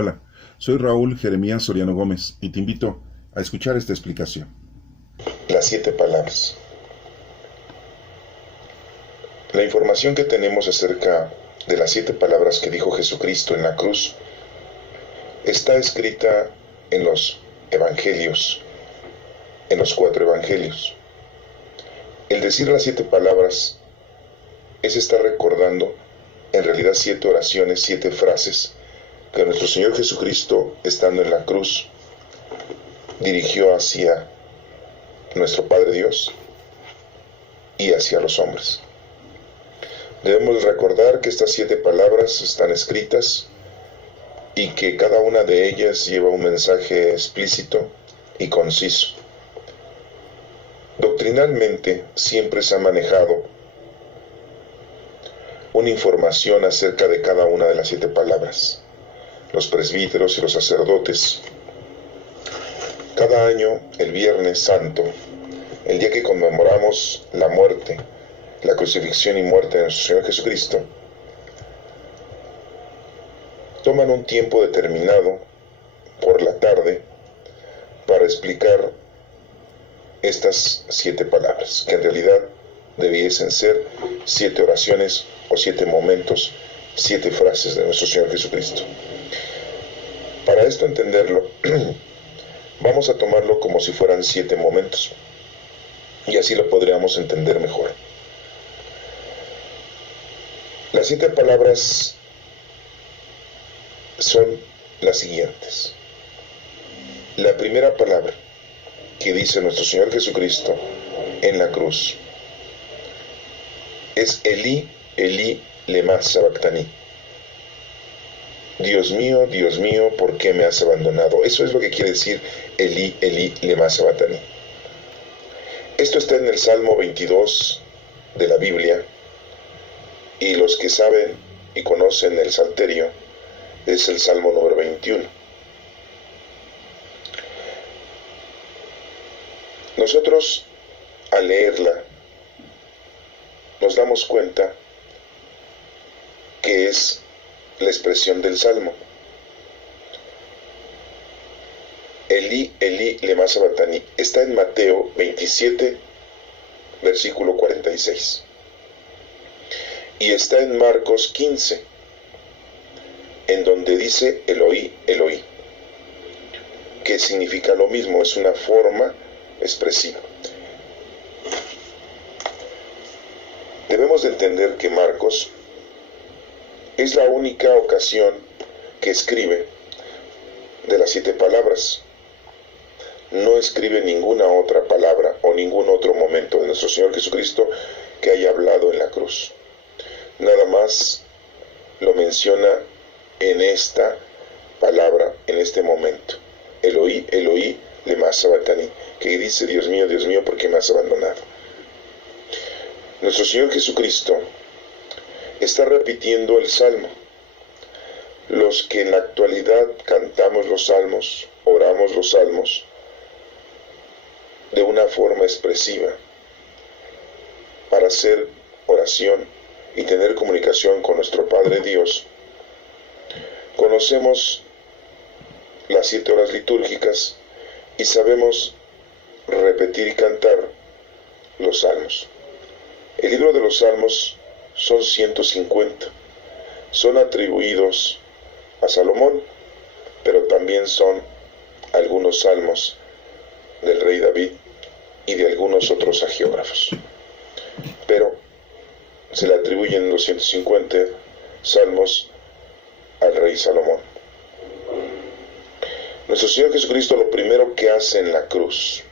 Hola, soy Raúl Jeremías Soriano Gómez y te invito a escuchar esta explicación. Las 7 palabras. La información que tenemos acerca de las 7 palabras que dijo Jesucristo en la cruz está escrita en los evangelios, en los 4 evangelios. El decir las 7 palabras es estar recordando en realidad 7 oraciones, 7 frases que nuestro Señor Jesucristo, estando en la cruz, dirigió hacia nuestro Padre Dios y hacia los hombres. Debemos recordar que estas 7 palabras están escritas y que cada una de ellas lleva un mensaje explícito y conciso. Doctrinalmente siempre se ha manejado una información acerca de cada una de las 7 palabras. Los presbíteros y los sacerdotes, cada año, el Viernes Santo, el día que conmemoramos la muerte, la crucifixión y muerte de nuestro Señor Jesucristo, toman un tiempo determinado por la tarde para explicar estas 7 palabras, que en realidad debiesen ser 7 oraciones o 7 momentos, 7 frases de nuestro Señor Jesucristo. Para esto entenderlo, vamos a tomarlo como si fueran 7 momentos, y así lo podríamos entender mejor. Las 7 palabras son las siguientes. La primera palabra que dice nuestro Señor Jesucristo en la cruz es Elí, Elí, lema sabactani. Dios mío, ¿por qué me has abandonado? Eso es lo que quiere decir Elí, Elí, lema sabactani. Esto está en el Salmo 22 de la Biblia, y los que saben y conocen el Salterio, es el Salmo número 21. Nosotros, al leerla, nos damos cuenta que es la expresión del Salmo. Elí, Elí, lema sabactani, está en Mateo 27, versículo 46. Y está en Marcos 15, en donde dice Eloí, Eloí, que significa lo mismo, es una forma expresiva. Debemos de entender que Marcos es la única ocasión que escribe de las 7 palabras. No escribe ninguna otra palabra o ningún otro momento de nuestro Señor Jesucristo que haya hablado en la cruz. Nada más lo menciona en esta palabra, en este momento. Eloí, Eloí, lema sabactani, que dice Dios mío, ¿por qué me has abandonado? Nuestro Señor Jesucristo está repitiendo el Salmo. Los que en la actualidad cantamos los salmos, oramos los salmos de una forma expresiva para hacer oración y tener comunicación con nuestro Padre Dios, conocemos las 7 horas litúrgicas y sabemos repetir y cantar los salmos. El libro de los salmos son 150, son atribuidos a Salomón, pero también son algunos salmos del rey David y de algunos otros hagiógrafos. Pero se le atribuyen los 150 salmos al rey Salomón. Nuestro Señor Jesucristo lo primero que hace en la cruz,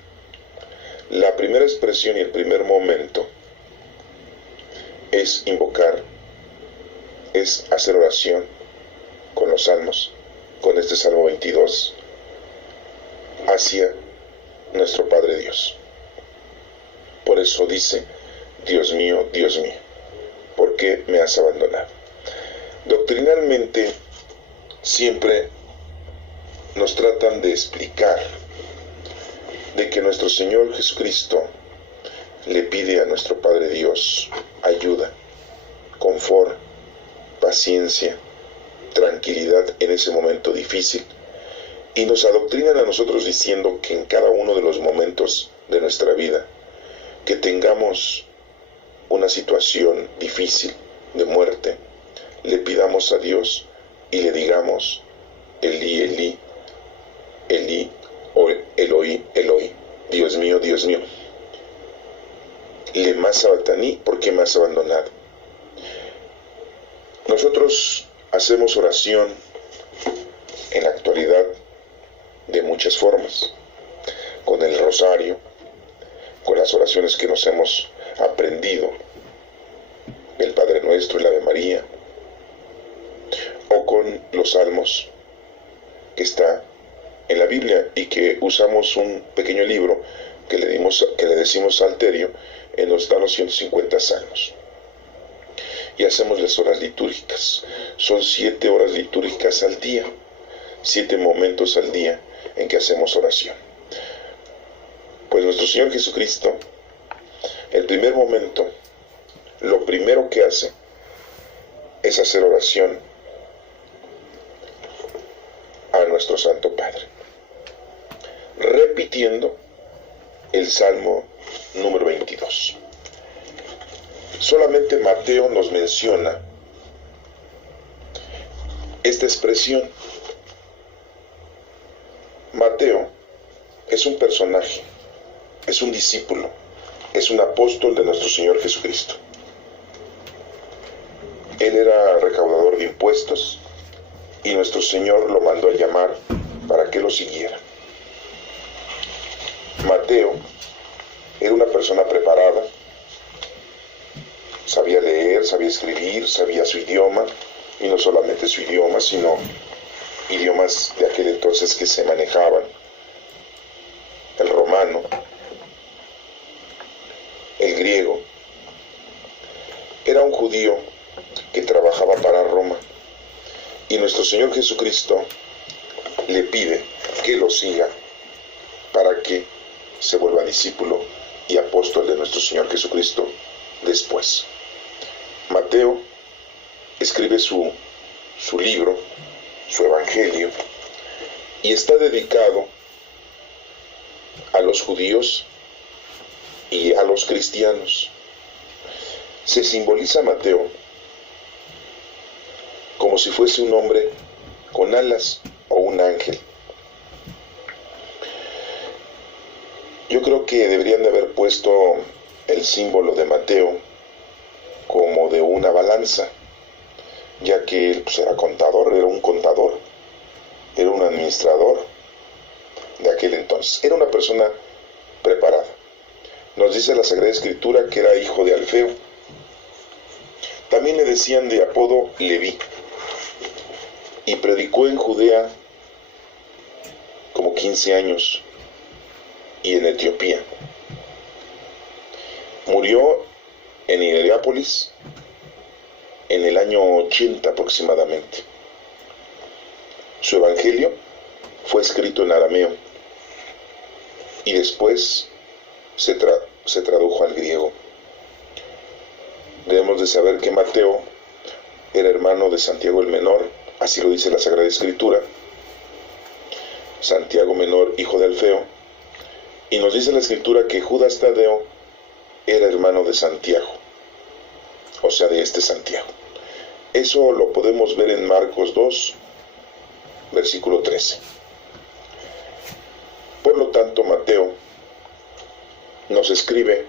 la primera expresión y el primer momento, es invocar, es hacer oración con los salmos, con este Salmo 22, hacia nuestro Padre Dios. Por eso dice, Dios mío, ¿por qué me has abandonado? Doctrinalmente, siempre nos tratan de explicar de que nuestro Señor Jesucristo le pide a nuestro Padre Dios ayuda, confort, paciencia, tranquilidad tranquilidad en ese momento difícil. Y nos adoctrinan a nosotros diciendo que en cada uno de los momentos de nuestra vida que tengamos una situación difícil de muerte, le pidamos a Dios y le digamos: Elí, Elí, Elí, o Eloi, Eloi, Dios mío, lema sabachthani, ¿por qué me has abandonado? Nosotros hacemos oración en la actualidad de muchas formas, con el rosario, con las oraciones que nos hemos aprendido, el Padre Nuestro y la Ave María, o con los salmos que está en la Biblia y que usamos un pequeño libro que le decimos Salterio, en donde están los 150 salmos. Y hacemos las horas litúrgicas. Son 7 horas litúrgicas al día, 7 momentos al día en que hacemos oración. Pues nuestro Señor Jesucristo, el primer momento, lo primero que hace es hacer oración a nuestro Santo Padre, repitiendo el Salmo número 22. Solamente Mateo nos menciona esta expresión. Mateo es un personaje, es un discípulo, es un apóstol de nuestro Señor Jesucristo. Él era recaudador de impuestos y nuestro Señor lo mandó a llamar para que lo siguiera. Mateo era una persona preparada, sabía leer, sabía escribir, sabía su idioma, y no solamente su idioma, sino idiomas de aquel entonces que se manejaban: el romano, el griego. Era un judío que trabajaba para Roma, y nuestro Señor Jesucristo le pide que lo siga para que se vuelva discípulo y apóstol de nuestro Señor Jesucristo después. Mateo escribe su libro, su evangelio, y está dedicado a los judíos y a los cristianos. Se simboliza a Mateo como si fuese un hombre con alas o un ángel. Yo creo que deberían de haber puesto el símbolo de Mateo como de una balanza, ya que él era contador, era un administrador de aquel entonces. Era una persona preparada. Nos dice la Sagrada Escritura que era hijo de Alfeo. También le decían de apodo Leví, y predicó en Judea como 15 años y en Etiopía. Murió en Hierápolis en el año 80 aproximadamente. Su evangelio fue escrito en arameo y después se tradujo al griego. Debemos de saber que Mateo era hermano de Santiago el Menor, así lo dice la Sagrada Escritura. Santiago Menor, hijo de Alfeo, y nos dice la Escritura que Judas Tadeo era hermano de Santiago, o sea, de este Santiago. Eso lo podemos ver en Marcos 2, versículo 13. Por lo tanto, Mateo nos describe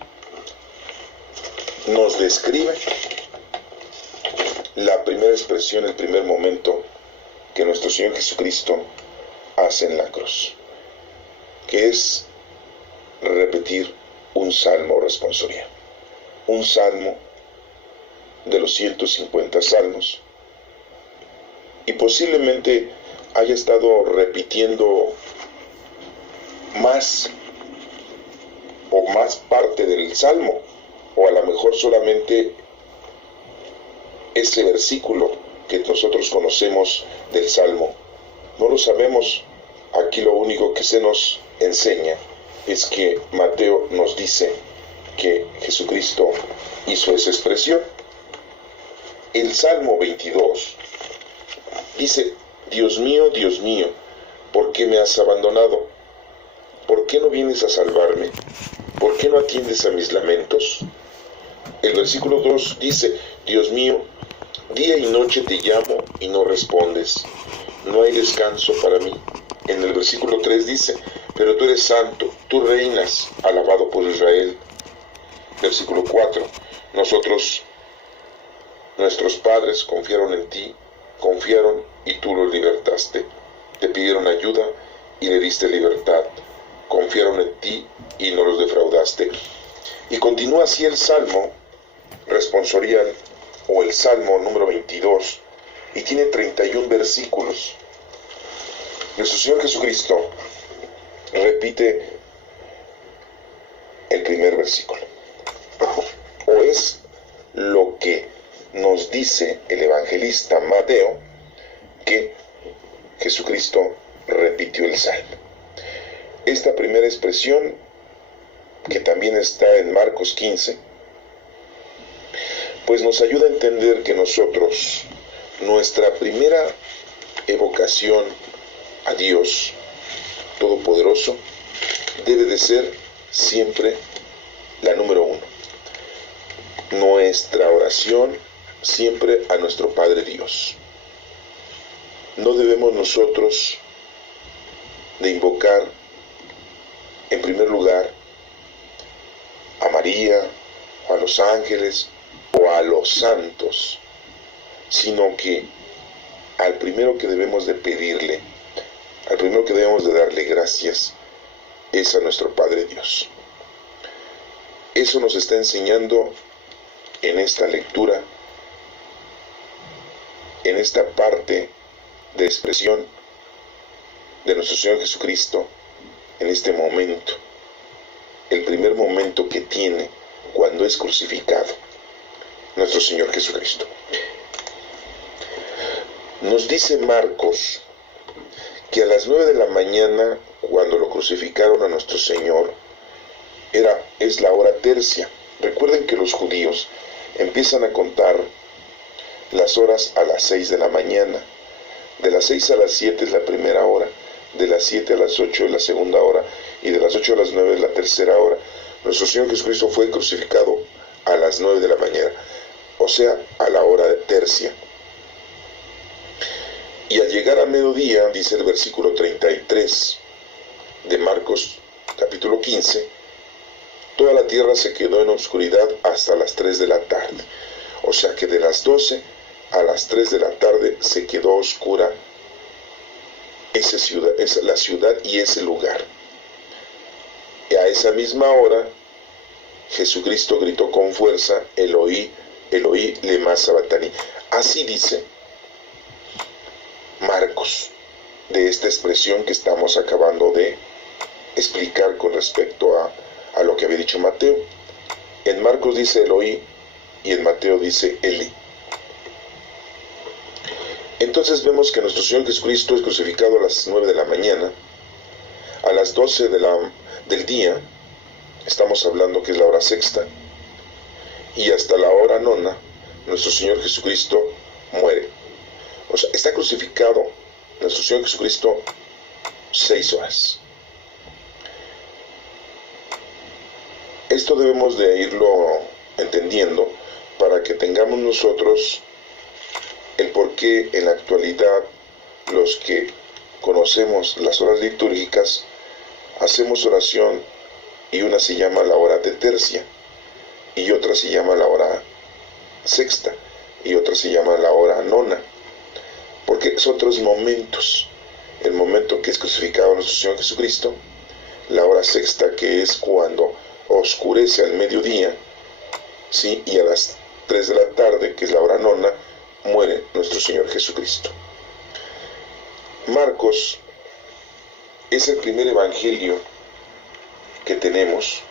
la primera expresión, el primer momento que nuestro Señor Jesucristo hace en la cruz, que es repetir un salmo responsorial, un salmo de los 150 salmos, y posiblemente haya estado repitiendo más parte del salmo, o a lo mejor solamente ese versículo que nosotros conocemos del salmo. No lo sabemos. Aquí lo único que se nos enseña es que Mateo nos dice que Jesucristo hizo esa expresión. El Salmo 22 Dice, Dios mío, ¿por qué me has abandonado? ¿Por qué no vienes a salvarme? ¿Por qué no atiendes a mis lamentos? El versículo 2 dice, Dios mío, día y noche te llamo y no respondes. No hay descanso para mí. En el versículo 3 dice, pero tú eres santo, tú reinas, alabado por Israel. Versículo 4, nuestros padres confiaron en ti, confiaron y tú los libertaste. Te pidieron ayuda y le diste libertad. Confiaron en ti y no los defraudaste. Y continúa así el Salmo responsorial, o el Salmo número 22, y tiene 31 versículos. Nuestro Señor Jesucristo repite el primer versículo. O es lo que nos dice el evangelista Mateo, que Jesucristo repitió el Salmo. Esta primera expresión, que también está en Marcos 15, pues nos ayuda a entender que nosotros, nuestra primera evocación a Dios Todopoderoso, debe de ser siempre la número 1. Nuestra oración siempre a nuestro Padre Dios. No debemos nosotros de invocar en primer lugar a María, o a los ángeles, o a los santos, sino que al primero que debemos de pedirle, al primero que debemos de darle gracias, es a nuestro Padre Dios. Eso nos está enseñando en esta lectura, en esta parte de expresión de nuestro Señor Jesucristo, en este momento, el primer momento que tiene cuando es crucificado nuestro Señor Jesucristo. Nos dice Marcos que a las 9 de la mañana, cuando lo crucificaron a nuestro Señor, es la hora tercia. Recuerden que los judíos empiezan a contar las horas a las 6 de la mañana. De las 6 a las 7 es la primera hora, de las 7 a las 8 es la segunda hora, y de las 8 a las 9 es la tercera hora. Nuestro Señor Jesucristo fue crucificado a las 9 de la mañana, o sea, a la hora tercia. Y al llegar a mediodía, dice el versículo 33 de Marcos capítulo 15, toda la tierra se quedó en oscuridad hasta las 3 de la tarde. O sea que de las 12 a las 3 de la tarde se quedó oscura la ciudad y ese lugar. Y a esa misma hora, Jesucristo gritó con fuerza, Eloí, Eloí, lema sabactani. Así dice Marcos, de esta expresión que estamos acabando de explicar con respecto a lo que había dicho Mateo. En Marcos dice Eloí y en Mateo dice Eli. Entonces vemos que nuestro Señor Jesucristo es crucificado a las 9 de la mañana. A las 12 del día, estamos hablando que es la hora sexta, y hasta la hora nona, nuestro Señor Jesucristo muere. O sea, está crucificado nuestro Señor Jesucristo 6 horas. Esto debemos de irlo entendiendo para que tengamos nosotros el por qué en la actualidad los que conocemos las horas litúrgicas hacemos oración, y una se llama la hora de tercia, y otra se llama la hora sexta, y otra se llama la hora nona, porque son 3 momentos: el momento que es crucificado nuestro Señor Jesucristo, la hora sexta, que es cuando oscurece al mediodía, ¿sí? Y a las 3 de la tarde, que es la hora nona, muere nuestro Señor Jesucristo. Marcos es el primer evangelio que tenemos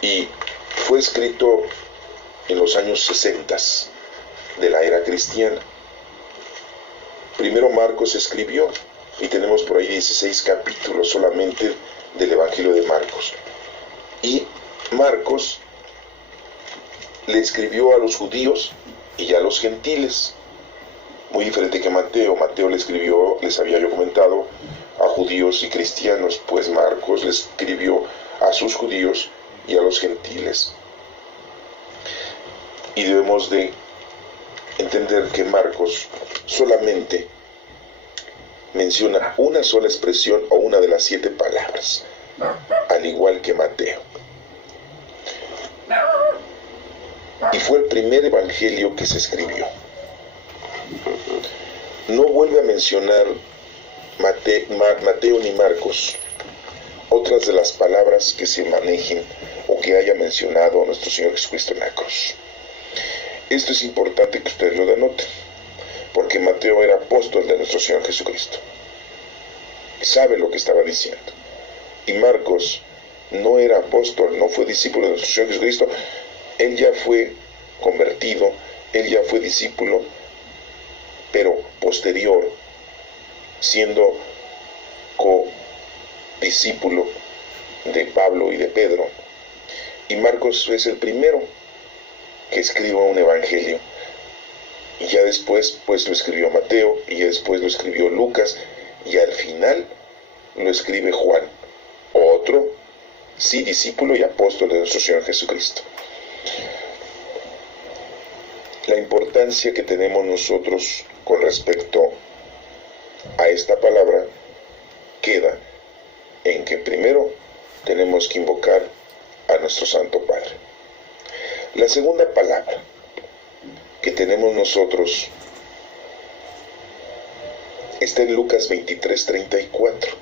y fue escrito en los años 60 de la era cristiana. Primero Marcos escribió, y tenemos por ahí 16 capítulos solamente del evangelio de Marcos. Y Marcos le escribió a los judíos y a los gentiles. muy diferente que Mateo. Mateo le escribió, les había yo comentado, a judíos y cristianos, pues Marcos le escribió a sus judíos y a los gentiles. Y debemos de entender que Marcos solamente menciona una sola expresión o una de las 7 palabras, al igual que Mateo. Y fue el primer evangelio que se escribió. No vuelve a mencionar Mateo ni Marcos otras de las palabras que se manejen o que haya mencionado nuestro Señor Jesucristo en la cruz. Esto es importante que ustedes lo denoten, porque Mateo era apóstol de nuestro Señor Jesucristo. Sabe lo que estaba diciendo. Y Marcos no era apóstol, no fue discípulo de nuestro Señor Jesucristo. Él ya fue convertido, él ya fue discípulo, pero posterior, siendo co-discípulo de Pablo y de Pedro. Y Marcos es el primero que escriba un evangelio. Y ya después, pues lo escribió Mateo, y ya después lo escribió Lucas, y al final lo escribe Juan, otro, sí, discípulo y apóstol de nuestro Señor Jesucristo. La importancia que tenemos nosotros con respecto a esta palabra queda en que primero tenemos que invocar a nuestro Santo Padre. La segunda palabra que tenemos nosotros está en Lucas 23:34.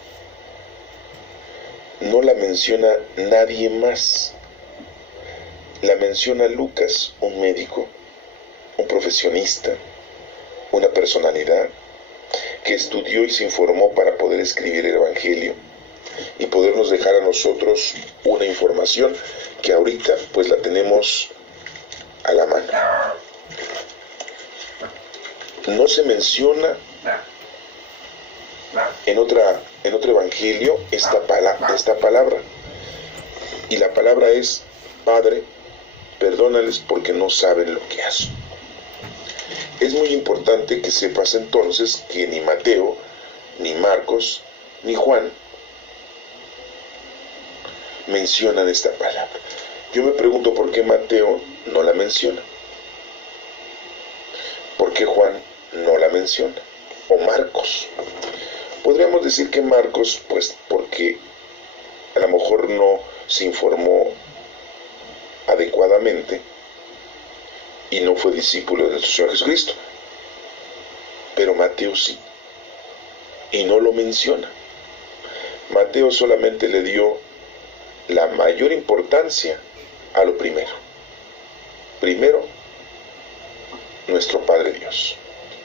No la menciona nadie más. La menciona Lucas, un médico, un profesionista, una personalidad que estudió y se informó para poder escribir el Evangelio y podernos dejar a nosotros una información que ahorita pues la tenemos a la mano. No se menciona en otro evangelio esta palabra, y la palabra es: Padre, perdónales porque no saben lo que hacen. Es muy importante que sepas entonces que ni Mateo, ni Marcos, ni Juan mencionan esta palabra. Yo me pregunto por qué Mateo no la menciona, por qué Juan no la menciona, o Marcos. Podríamos decir que Marcos, pues porque a lo mejor no se informó adecuadamente y no fue discípulo de nuestro Señor Jesucristo. Pero Mateo sí, y no lo menciona. Mateo solamente le dio la mayor importancia a lo primero. Primero, nuestro Padre Dios,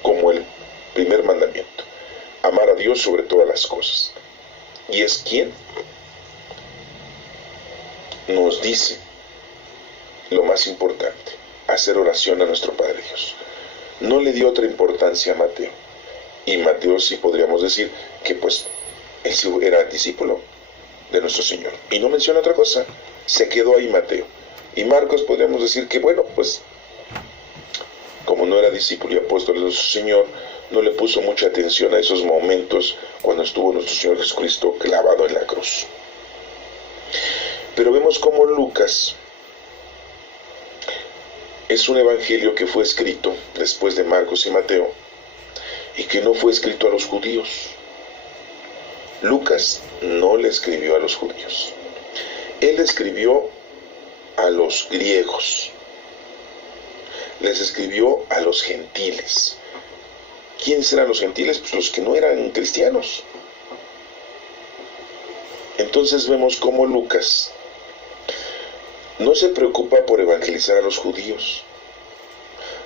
como el primer mandamiento: amar a Dios sobre todas las cosas. Y es quien nos dice lo más importante: hacer oración a nuestro Padre Dios. No le dio otra importancia a Mateo. Y Mateo sí podríamos decir que pues él sí era discípulo de nuestro Señor. Y no menciona otra cosa. Se quedó ahí Mateo. Y Marcos podríamos decir que bueno, pues como no era discípulo y apóstol de nuestro Señor, no le puso mucha atención a esos momentos cuando estuvo nuestro Señor Jesucristo clavado en la cruz. Pero vemos cómo Lucas es un evangelio que fue escrito después de Marcos y Mateo y que no fue escrito a los judíos. Lucas no le escribió a los judíos. Él escribió a los griegos. Les escribió a los gentiles. ¿Quiénes eran los gentiles? Pues los que no eran cristianos. Entonces vemos cómo Lucas no se preocupa por evangelizar a los judíos,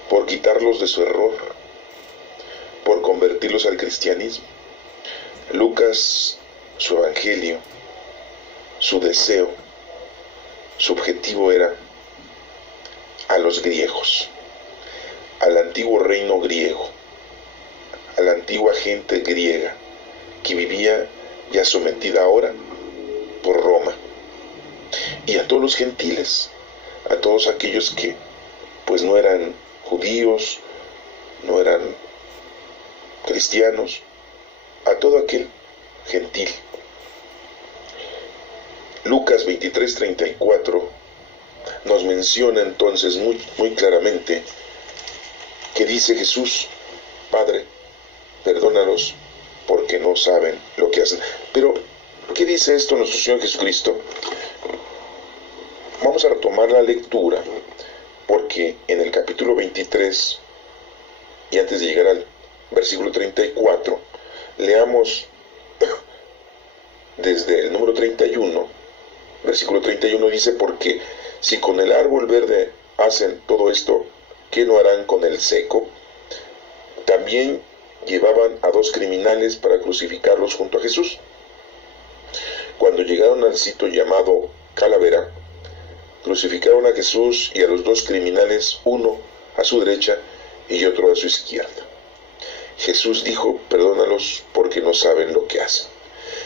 por quitarlos de su error, por convertirlos al cristianismo. Lucas, su evangelio, su deseo, su objetivo era a los griegos, al antiguo reino griego, a la antigua gente griega que vivía ya sometida ahora por Roma, y a todos los gentiles, a todos aquellos que pues no eran judíos, no eran cristianos, a todo aquel gentil. Lucas 23:34 nos menciona entonces muy claramente que dice Jesús: Padre, perdónalos porque no saben lo que hacen. Pero, ¿qué dice esto nuestro Señor Jesucristo? Vamos a retomar la lectura, porque en el capítulo 23, y antes de llegar al versículo 34, leamos desde el número 31, versículo 31 dice: porque si con el árbol verde hacen todo esto, ¿qué no harán con el seco? También llevaban a 2 criminales para crucificarlos junto a Jesús. Cuando llegaron al sitio llamado Calavera, crucificaron a Jesús y a los 2 criminales, uno a su derecha y otro a su izquierda. Jesús dijo: perdónalos porque no saben lo que hacen.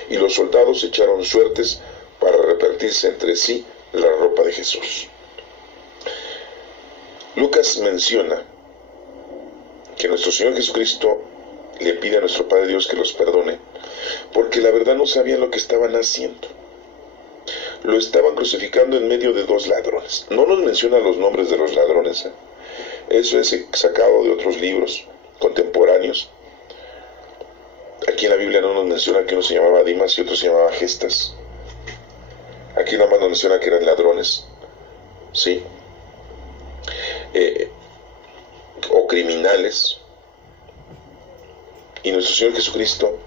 Y los soldados echaron suertes para repartirse entre sí la ropa de Jesús. Lucas menciona que nuestro Señor Jesucristo le pide a nuestro Padre Dios que los perdone, porque la verdad no sabían lo que estaban haciendo. Lo estaban crucificando en medio de 2 ladrones. No nos menciona los nombres de los ladrones, Eso es sacado de otros libros contemporáneos. Aquí en la Biblia no nos menciona que uno se llamaba Dimas y otro se llamaba Gestas. Aquí nada más nos menciona que eran ladrones, ¿sí? O criminales. Y nuestro Señor Jesucristo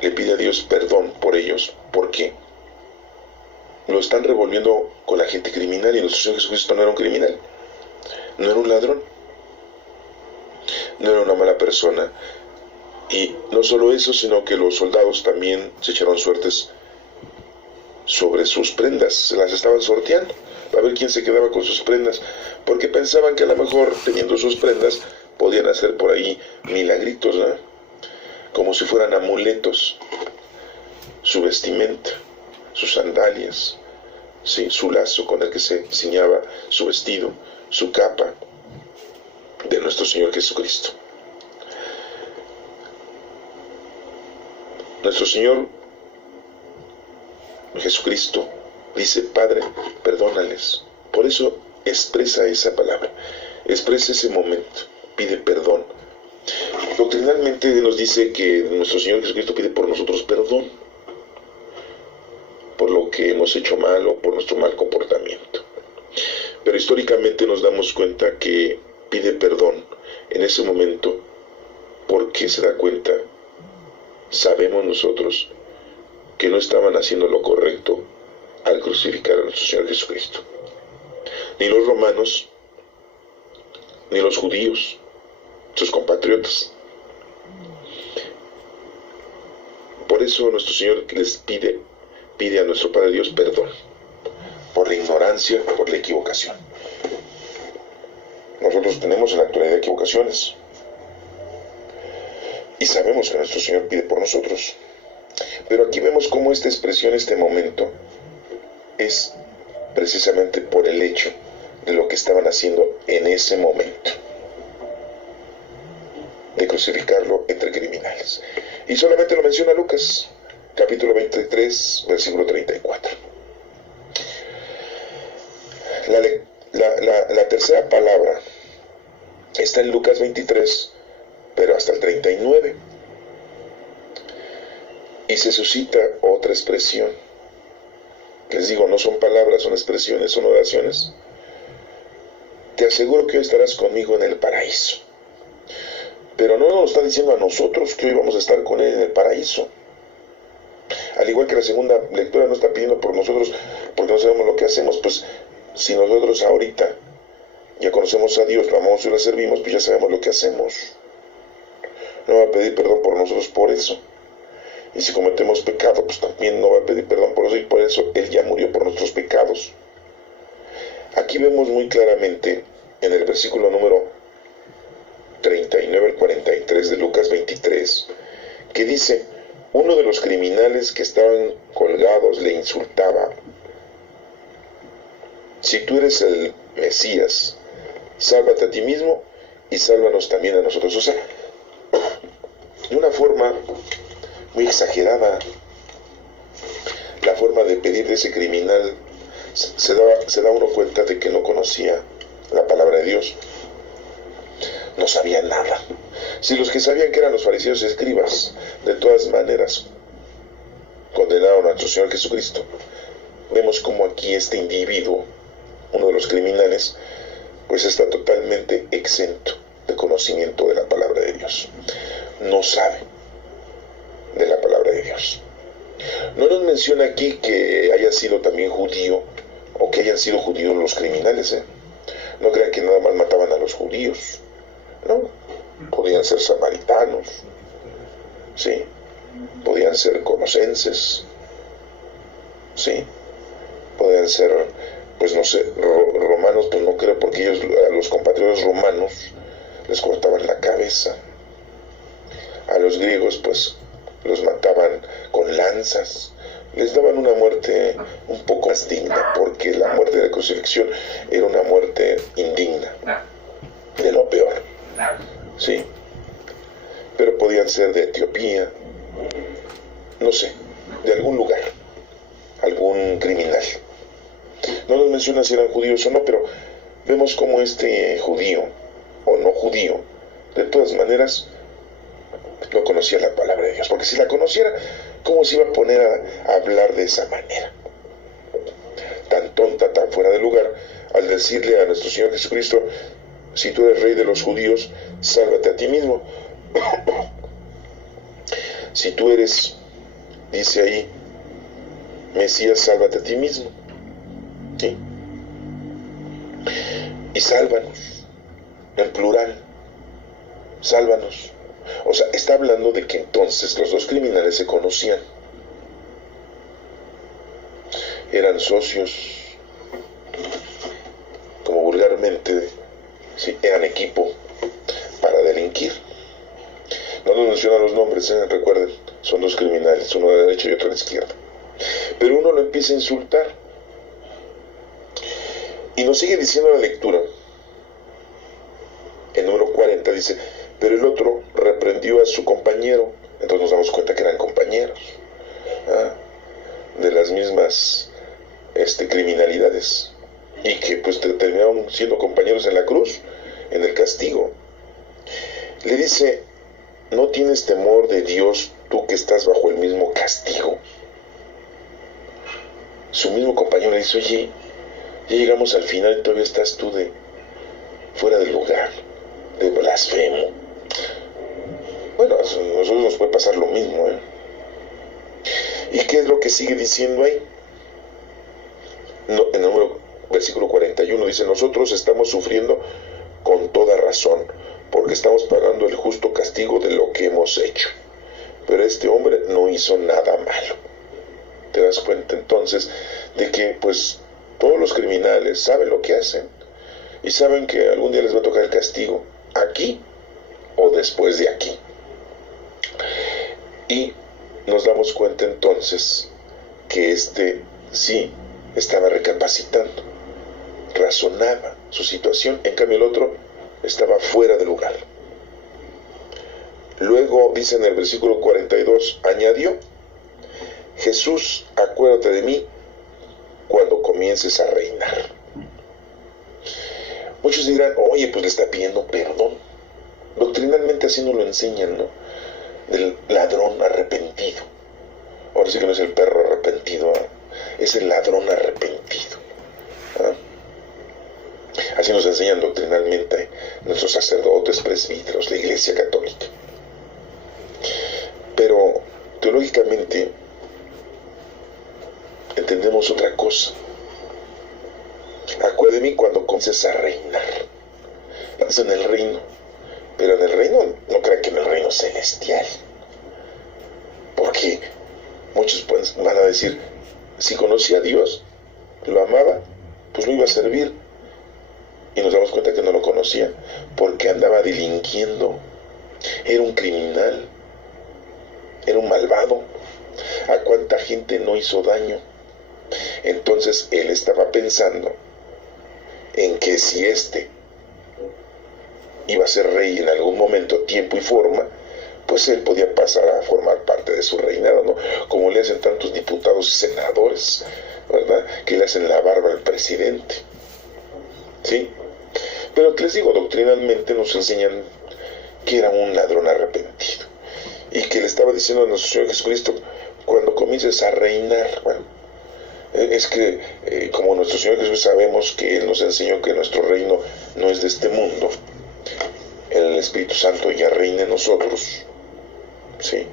le pide a Dios perdón por ellos, porque lo están revolviendo con la gente criminal, y nuestro Señor Jesucristo no era un criminal, no era un ladrón, no era una mala persona. Y no solo eso, sino que los soldados también se echaron suertes sobre sus prendas, se las estaban sorteando para ver quién se quedaba con sus prendas, porque pensaban que a lo mejor teniendo sus prendas podían hacer por ahí milagritos, ¿no? Como si fueran amuletos, su vestimenta, sus sandalias, ¿sí? Su lazo con el que se ciñaba su vestido, su capa de nuestro Señor Jesucristo. Nuestro Señor Jesucristo dice: Padre, perdónales. Por eso expresa esa palabra, expresa ese momento, pide perdón. Doctrinalmente nos dice que nuestro Señor Jesucristo pide por nosotros perdón, por lo que hemos hecho mal o por nuestro mal comportamiento. Pero históricamente nos damos cuenta que pide perdón en ese momento porque se da cuenta, sabemos nosotros, que no estaban haciendo lo correcto al crucificar a nuestro Señor Jesucristo. Ni los romanos, ni los judíos, sus compatriotas. Por eso nuestro Señor les pide a nuestro Padre Dios perdón por la ignorancia, por la equivocación. Nosotros tenemos en la actualidad equivocaciones y sabemos que nuestro Señor pide por nosotros. Pero aquí vemos cómo esta expresión, este momento, es precisamente por el hecho de lo que estaban haciendo en ese momento, de crucificarlo entre criminales. Y solamente lo menciona Lucas, capítulo 23, versículo 34. La tercera palabra está en Lucas 23, pero hasta el 39. Y se suscita otra expresión. Les digo, no son palabras, son expresiones, son oraciones. Te aseguro que hoy estarás conmigo en el paraíso. Pero no nos está diciendo a nosotros que hoy vamos a estar con Él en el paraíso. Al igual que la segunda lectura no está pidiendo por nosotros porque no sabemos lo que hacemos. Pues si nosotros ahorita ya conocemos a Dios, lo amamos y lo servimos, pues ya sabemos lo que hacemos. No va a pedir perdón por nosotros por eso. Y si cometemos pecado, pues también no va a pedir perdón por eso, y por eso Él ya murió por nuestros pecados. Aquí vemos muy claramente en el versículo número 39 al 43 de Lucas 23, que dice: uno de los criminales que estaban colgados le insultaba: si tú eres el Mesías, sálvate a ti mismo y sálvanos también a nosotros. O sea, de una forma muy exagerada, la forma de pedir de ese criminal se da uno cuenta de que no conocía la palabra de Dios, no sabía nada. Si los que sabían que eran los fariseos y escribas, de todas maneras, condenaron a nuestro Señor Jesucristo, vemos como aquí este individuo, uno de los criminales, pues está totalmente exento de conocimiento de la palabra de Dios. No sabe de la palabra de Dios. No nos menciona aquí que haya sido también judío o que hayan sido judíos los criminales, No crean que nada más mataban a los judíos, no. Podían ser samaritanos, sí. Podían ser colosenses, sí. Podían ser, pues no sé, romanos, pues no creo, porque ellos, a los compatriotas romanos, les cortaban la cabeza. A los griegos, pues, los mataban con lanzas. Les daban una muerte un poco más digna, porque la muerte de crucifixión era una muerte indigna, de lo peor, sí. Pero podían ser de Etiopía, no sé, de algún lugar, algún criminal. No nos menciona si eran judíos o no, pero vemos como este judío, o no judío, de todas maneras, no conocía la palabra de Dios, porque si la conociera, ¿cómo se iba a poner a hablar de esa manera? Tan tonta, tan fuera de lugar, al decirle a nuestro Señor Jesucristo, si tú eres rey de los judíos, sálvate a ti mismo. Si tú eres, dice ahí, Mesías, sálvate a ti mismo. ¿Sí? Y sálvanos, en plural, sálvanos. O sea, está hablando de que entonces los dos criminales se conocían. Eran socios, como vulgarmente, sí, eran equipo para delinquir. No nos mencionan los nombres, recuerden, son dos criminales, uno a la derecha y otro a la izquierda. Pero uno lo empieza a insultar. Y nos sigue diciendo la lectura. El número 40 dice, pero el otro reprendió a su compañero. Entonces nos damos cuenta que eran compañeros, de las mismas criminalidades, y que pues terminaron siendo compañeros en la cruz, en el castigo. Le dice, ¿no tienes temor de Dios tú que estás bajo el mismo castigo? Su mismo compañero le dice, oye, ya llegamos al final y todavía estás tú de fuera del lugar, de blasfemo. Bueno, a nosotros nos puede pasar lo mismo, ¿Y qué es lo que sigue diciendo ahí? No, en el versículo 41 dice, nosotros estamos sufriendo con toda razón, porque estamos pagando el justo castigo de lo que hemos hecho. Pero este hombre no hizo nada malo. Te das cuenta entonces de que pues todos los criminales saben lo que hacen y saben que algún día les va a tocar el castigo, aquí o después de aquí. Y nos damos cuenta entonces que sí estaba recapacitando, razonaba su situación, en cambio el otro estaba fuera de lugar. Luego dice en el versículo 42, añadió, Jesús, acuérdate de mí cuando comiences a reinar. Muchos dirán, oye, pues le está pidiendo perdón. Doctrinalmente así nos lo enseñan, ¿no? Del ladrón arrepentido. Ahora sí que no es el perro arrepentido, es el ladrón arrepentido. Así nos enseñan doctrinalmente nuestros sacerdotes, presbíteros, la Iglesia Católica. Pero teológicamente entendemos otra cosa. Acuérdate de mí cuando comiences a reinar. Estás en el reino, pero en el reino, no crean que en el reino celestial. Porque muchos van a decir, si conocía a Dios, lo amaba, pues lo iba a servir. Y nos damos cuenta que no lo conocía, porque andaba delinquiendo. Era un criminal, era un malvado. ¿A cuánta gente no hizo daño? Entonces él estaba pensando en que si iba a ser rey en algún momento, tiempo y forma, pues él podía pasar a formar parte de su reinado, ¿no? Como le hacen tantos diputados y senadores, ¿verdad? Que le hacen la barba al presidente, ¿sí? Pero les digo, doctrinalmente nos enseñan que era un ladrón arrepentido y que le estaba diciendo a nuestro Señor Jesucristo, cuando comiences a reinar, bueno, es que como nuestro Señor Jesús sabemos que Él nos enseñó que nuestro reino no es de este mundo, el Espíritu Santo ya reina en nosotros, ¿sí?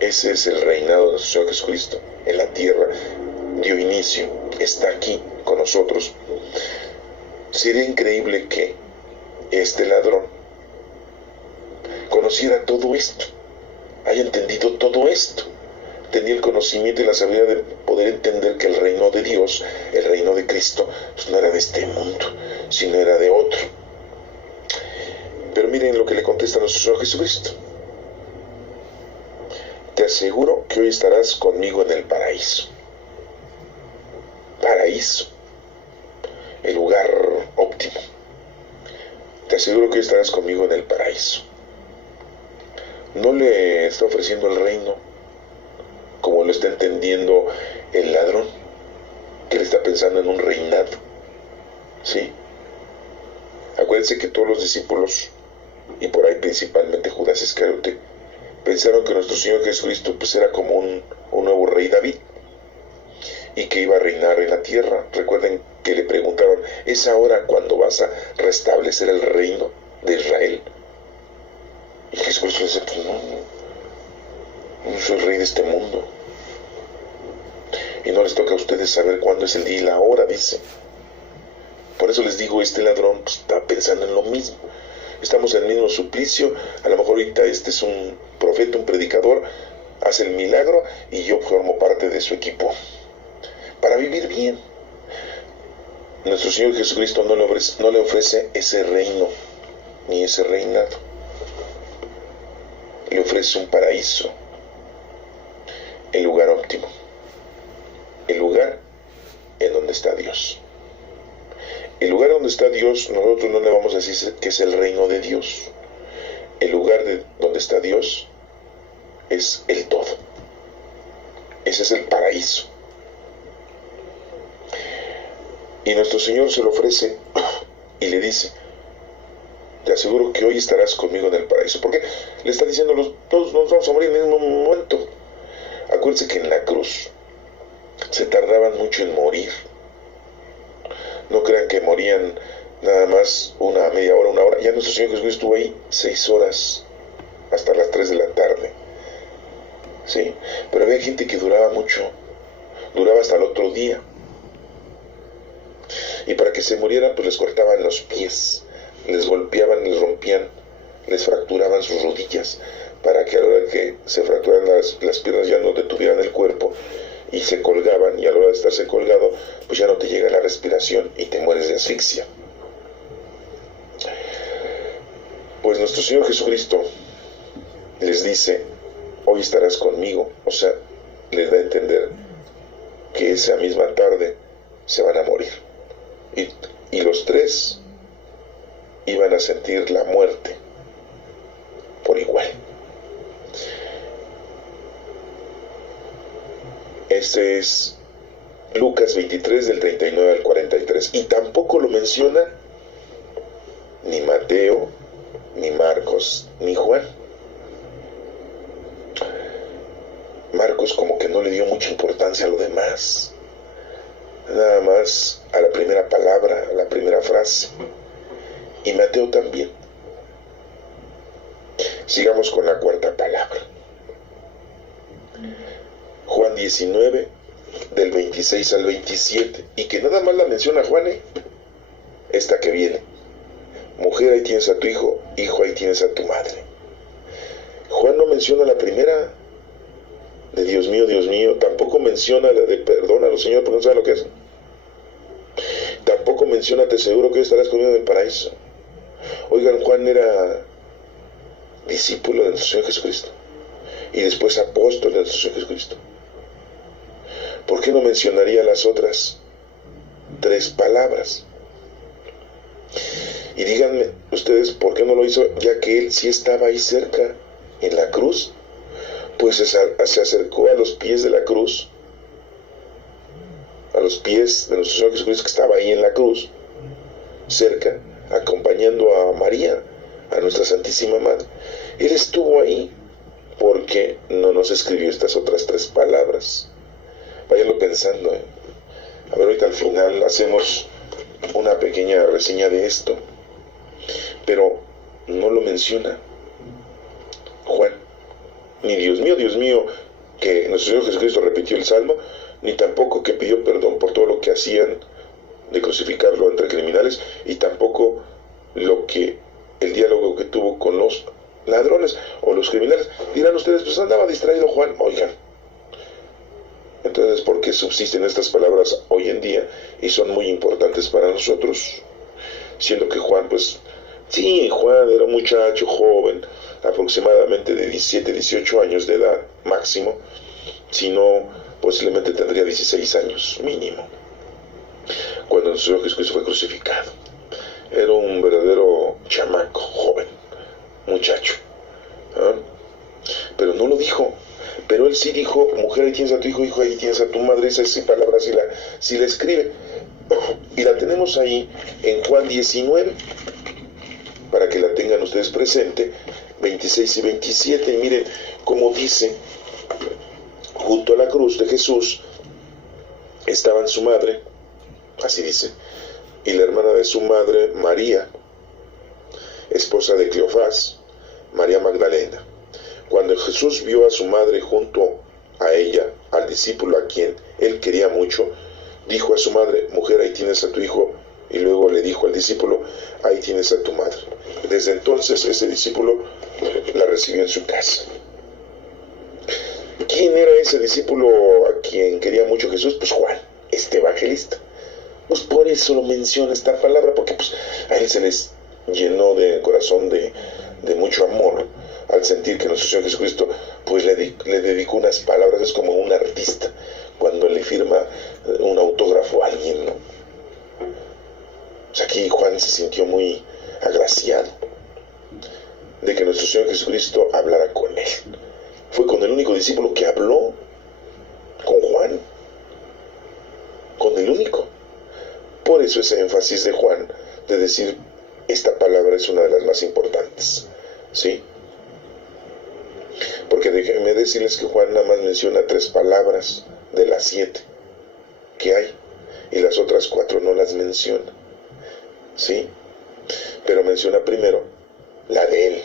Ese es el reinado de nuestro Señor Jesucristo en la tierra, dio inicio, está aquí con nosotros. Sería increíble que este ladrón conociera todo esto, haya entendido todo esto, tenía el conocimiento y la sabiduría de poder entender que el reino de Dios, el reino de Cristo, pues no era de este mundo, sino era de otro. Pero miren lo que le contesta nuestro Señor Jesucristo: te aseguro que hoy estarás conmigo en el paraíso. Paraíso, el lugar óptimo. Te aseguro que hoy estarás conmigo en el paraíso. No le está ofreciendo el reino como lo está entendiendo el ladrón, que le está pensando en un reinado, ¿sí? Acuérdense que todos los discípulos, y por ahí principalmente Judas Iscariote, pensaron que nuestro Señor Jesucristo pues era como un nuevo rey David y que iba a reinar en la tierra. Recuerden que le preguntaron, ¿es ahora cuando vas a restablecer el reino de Israel? Y Jesucristo les dice, pues no soy rey de este mundo. Y no les toca a ustedes saber cuándo es el día y la hora, dice. Por eso les digo, este ladrón pues, está pensando en lo mismo. Estamos en el mismo suplicio. A lo mejor ahorita este es un profeta, un predicador, hace el milagro y yo formo parte de su equipo para vivir bien. Nuestro Señor Jesucristo no le ofrece ese reino ni ese reinado. Le ofrece un paraíso, el lugar óptimo, el lugar en donde está Dios. El lugar donde está Dios, nosotros no le vamos a decir que es el reino de Dios. El lugar donde está Dios es el todo. Ese es el paraíso. Y nuestro Señor se lo ofrece y le dice, te aseguro que hoy estarás conmigo en el paraíso. Porque le está diciendo, todos nos vamos a morir en el mismo momento. Acuérdense que en la cruz se tardaban mucho en morir. No crean que morían nada más una media hora, una hora. Ya nuestro Señor Jesús estuvo ahí 6 horas, hasta las 3 de la tarde. ¿Sí? Pero había gente que duraba mucho, duraba hasta el otro día. Y para que se murieran, pues les cortaban los pies, les golpeaban, les rompían, les fracturaban sus rodillas, para que a la hora que se fracturaran las piernas ya no detuvieran el cuerpo y se colgaban, y a la hora de estarse colgado, pues ya no te llega la respiración y te mueres de asfixia. Pues nuestro Señor Jesucristo les dice, hoy estarás conmigo, o sea, les da a entender que esa misma tarde se van a morir. Y los tres iban a sentir la muerte por igual. Este es Lucas 23 del 39 al 43. Y tampoco lo menciona ni Mateo, ni Marcos, ni Juan. Marcos como que no le dio mucha importancia a lo demás. Nada más a la primera palabra, a la primera frase. Y Mateo también. Sigamos con la cuarta palabra. Juan 19, del 26 al 27. Y que nada más la menciona Juan, esta que viene. Mujer, ahí tienes a tu hijo, hijo, ahí tienes a tu madre. Juan no menciona la primera, de Dios mío, tampoco menciona la de perdónalo, Señor, porque no sabe lo que es. Tampoco menciona, te aseguro que hoy estarás conmigo en el paraíso. Oigan, Juan era discípulo de nuestro Señor Jesucristo y después apóstol de nuestro Señor Jesucristo. ¿Por qué no mencionaría las otras 3 palabras? Y díganme ustedes por qué no lo hizo, ya que él sí estaba ahí cerca, en la cruz. Pues se acercó a los pies de la cruz, a los pies de nuestro Señor Jesucristo, que estaba ahí en la cruz, cerca, acompañando a María, a nuestra Santísima Madre. Él estuvo ahí porque no nos escribió estas otras 3 palabras. Váyanlo pensando, A ver, ahorita al final hacemos una pequeña reseña de esto, pero no lo menciona Juan. Ni Dios mío, que nuestro Señor Jesucristo repitió el Salmo, ni tampoco que pidió perdón por todo lo que hacían de crucificarlo entre criminales, y tampoco el diálogo que tuvo con los ladrones o los criminales. Dirán ustedes, pues andaba distraído Juan. Oigan, entonces, ¿por qué subsisten estas palabras hoy en día y son muy importantes para nosotros? Siendo que Juan, pues, sí, Juan era un muchacho joven, aproximadamente de 17, 18 años de edad máximo, si no, posiblemente tendría 16 años mínimo, cuando el Señor Jesucristo fue crucificado. Era un verdadero chamaco, joven, muchacho, pero no lo dijo. Pero él sí dijo, mujer, ahí tienes a tu hijo, ahí tienes a tu madre. Esa palabra sí la escribe, y la tenemos ahí en Juan 19, para que la tengan ustedes presente, 26 y 27, y miren cómo dice: junto a la cruz de Jesús estaban su madre, así dice, y la hermana de su madre, María, esposa de Cleofás, María Magdalena. Cuando Jesús vio a su madre junto a ella, al discípulo a quien él quería mucho, dijo a su madre, mujer, ahí tienes a tu hijo, y luego le dijo al discípulo, ahí tienes a tu madre. Desde entonces ese discípulo la recibió en su casa. ¿Quién era ese discípulo a quien quería mucho Jesús? Pues Juan, este evangelista. Pues por eso lo menciona esta palabra, porque pues a él se les llenó de corazón de mucho amor al sentir que nuestro Señor Jesucristo pues le dedicó unas palabras. Es como un artista cuando le firma un autógrafo a alguien, ¿no? Pues aquí Juan se sintió muy agraciado de que nuestro Señor Jesucristo hablara con él. Fue con el único discípulo que habló con Juan, con el único. Por eso ese énfasis de Juan de decir, esta palabra es una de las más importantes, ¿sí? Porque déjenme decirles que Juan nada más menciona 3 palabras de las 7 que hay, y las otras 4 no las menciona, ¿sí? Pero menciona primero la de él,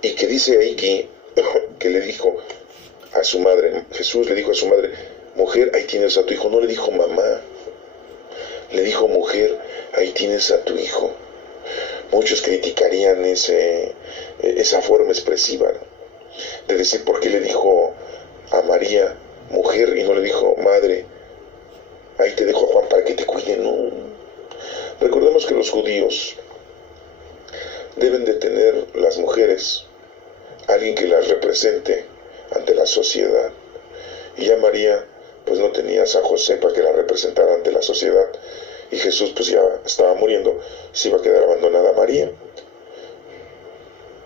y que dice ahí que le dijo a su madre, Jesús le dijo a su madre, mujer, ahí tienes a tu hijo. No le dijo mamá, le dijo mujer, ahí tienes a tu hijo. Muchos criticarían esa forma expresiva, ¿no? De decir, ¿por qué le dijo a María mujer y no le dijo madre, ahí te dejo a Juan para que te cuide? No. Recordemos que los judíos deben de tener las mujeres alguien que las represente ante la sociedad, y ya María pues no tenía a San José para que la representara ante la sociedad, y Jesús pues ya estaba muriendo, se iba a quedar abandonada María.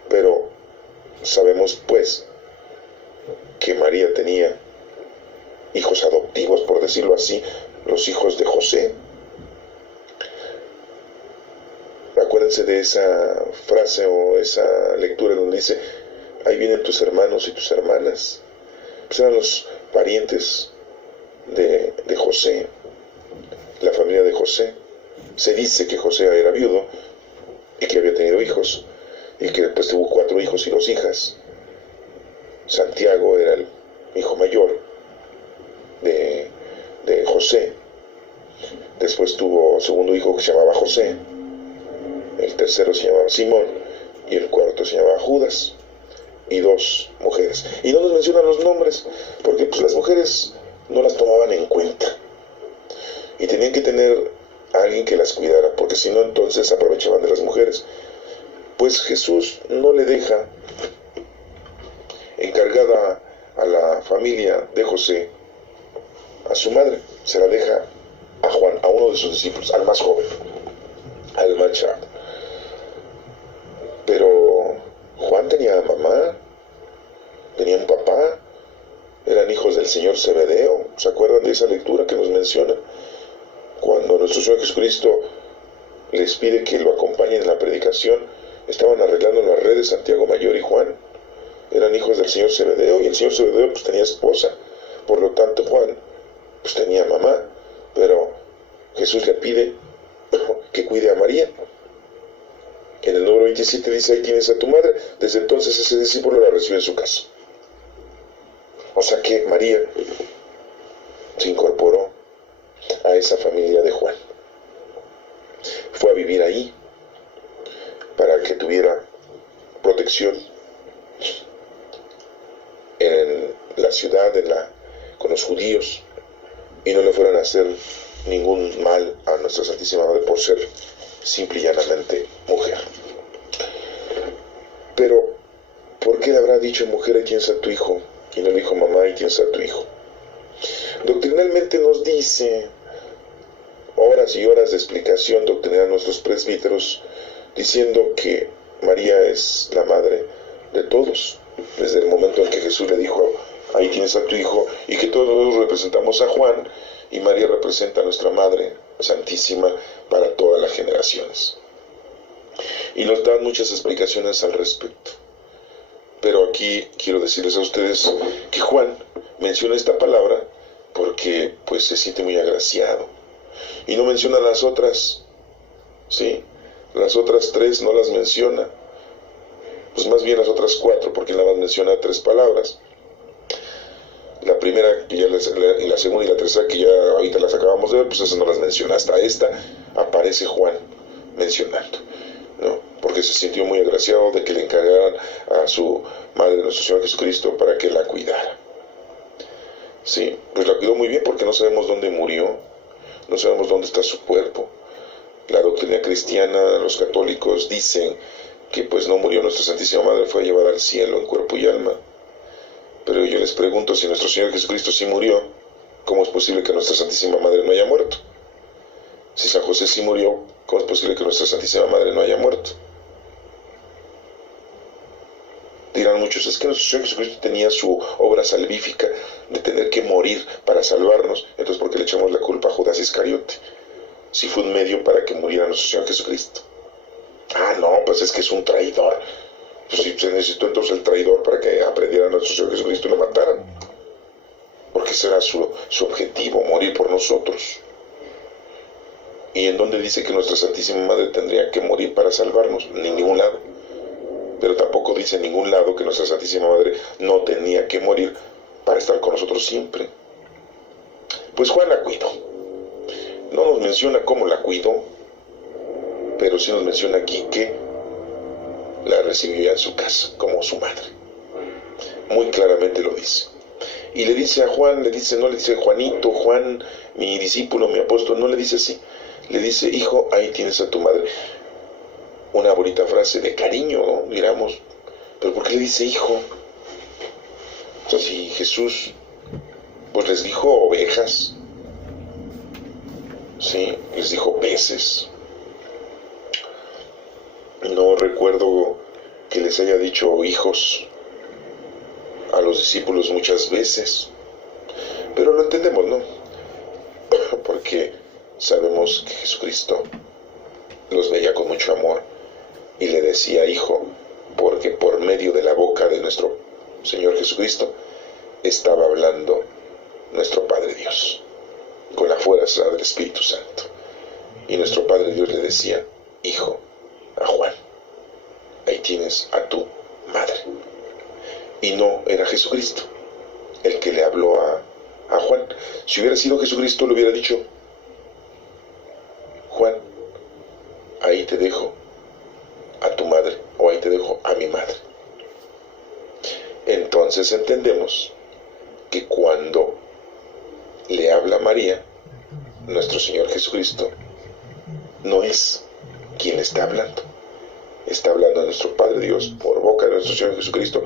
Pero sabemos pues que María tenía hijos adoptivos, por decirlo así, los hijos de José. Acuérdense de esa frase o esa lectura donde dice, ahí vienen tus hermanos y tus hermanas. Pues eran los parientes de José, la familia de José. Se dice que José era viudo y que había tenido hijos, y que después tuvo 4 hijos y 2 hijas. Santiago era el hijo mayor de José. Después tuvo segundo hijo que se llamaba José, el tercero se llamaba Simón, y el cuarto se llamaba Judas, y 2 mujeres. Y no nos mencionan los nombres, porque pues las mujeres no las tomaban en cuenta, y tenían que tener a alguien que las cuidara, porque si no entonces aprovechaban de las mujeres. Pues Jesús no le deja encargada a la familia de José a su madre, se la deja a Juan, a uno de sus discípulos, al más joven. mancha. Pero Juan tenía mamá, tenía un papá, eran hijos del señor Zebedeo. ¿Se acuerdan de esa lectura que nos menciona? Cuando nuestro Señor Jesucristo les pide que lo acompañen en la predicación, estaban arreglando las redes Santiago Mayor y Juan. Eran hijos del señor Zebedeo, y el señor Zebedeo pues tenía esposa. Por lo tanto Juan pues tenía mamá, pero Jesús le pide que cuide a María. En el número 27 dice: ahí tienes a tu madre. Desde entonces ese discípulo la recibe en su casa. O sea que María se incorporó a esa familia de Juan. Fue a vivir ahí para que tuviera protección en la ciudad, con los judíos, y no le fueran a hacer ningún mal a nuestra Santísima Madre por ser simple y llanamente mujer. Pero, ¿por qué le habrá dicho: mujer, ahí tienes a tu hijo? Y no le dijo: mamá, ahí tienes a tu hijo. Doctrinalmente nos dice, horas y horas de explicación doctrinal a nuestros presbíteros, diciendo que María es la madre de todos, desde el momento en que Jesús le dijo: ahí tienes a tu hijo, y que todos representamos a Juan, y María representa a nuestra Madre Santísima para todas las generaciones. Y nos dan muchas explicaciones al respecto. Pero aquí quiero decirles a ustedes que Juan menciona esta palabra porque pues se siente muy agraciado. Y no menciona las otras, ¿sí? Las otras 3 no las menciona. Pues más bien las otras 4, porque nada más menciona 3 palabras. La primera, y la segunda y la tercera, que ya ahorita las acabamos de ver, pues esas no las menciona. Hasta esta aparece Juan mencionando, ¿no? Porque se sintió muy agraciado de que le encargaran a su madre, nuestro Señor Jesucristo, para que la cuidara. Sí, pues la cuidó muy bien, porque no sabemos dónde murió, no sabemos dónde está su cuerpo. La doctrina cristiana, los católicos dicen que pues no murió nuestra Santísima Madre, fue llevada al cielo en cuerpo y alma. Pero yo les pregunto, si nuestro Señor Jesucristo sí murió, ¿cómo es posible que nuestra Santísima Madre no haya muerto? Si San José sí murió, ¿cómo es posible que nuestra Santísima Madre no haya muerto? Dirán muchos: es que nuestro Señor Jesucristo tenía su obra salvífica de tener que morir para salvarnos. Entonces, ¿por qué le echamos la culpa a Judas Iscariote? Si fue un medio para que muriera nuestro Señor Jesucristo. Ah, no, pues es que es un traidor. Pues si se necesitó entonces el traidor para que aprendiera a nuestro Señor Jesucristo y lo mataran. Porque ese era su objetivo, morir por nosotros. ¿Y en dónde dice que nuestra Santísima Madre tendría que morir para salvarnos? En ningún lado. Pero tampoco dice en ningún lado que nuestra Santísima Madre no tenía que morir para estar con nosotros siempre. Pues Juan la cuidó. No nos menciona cómo la cuidó, pero sí nos menciona aquí que la recibió ya en su casa, como su madre. Muy claramente lo dice. Y le dice a Juan, no le dice Juanito, Juan, mi discípulo, mi apóstol, no le dice así. Le dice: hijo, ahí tienes a tu madre. Una bonita frase de cariño, ¿no? Miramos. Pero ¿por qué le dice hijo? O sea, si Jesús pues les dijo ovejas, sí, les dijo peces. No recuerdo que les haya dicho hijos a los discípulos muchas veces, pero lo entendemos, ¿no? Porque sabemos que Jesucristo los veía con mucho amor y le decía hijo, porque por medio de la boca de nuestro Señor Jesucristo estaba hablando nuestro Padre Dios, con la fuerza del Espíritu Santo. Y nuestro Padre Dios le decía hijo a Juan: ahí tienes a tu madre. Y no era Jesucristo el que le habló a Juan. Si hubiera sido Jesucristo, le hubiera dicho: Juan, ahí te dejo a tu madre, o ahí te dejo a mi madre. Entonces entendemos que cuando le habla a María, nuestro Señor Jesucristo no es quien le está hablando. Está hablando a nuestro Padre Dios por boca de nuestro Señor Jesucristo,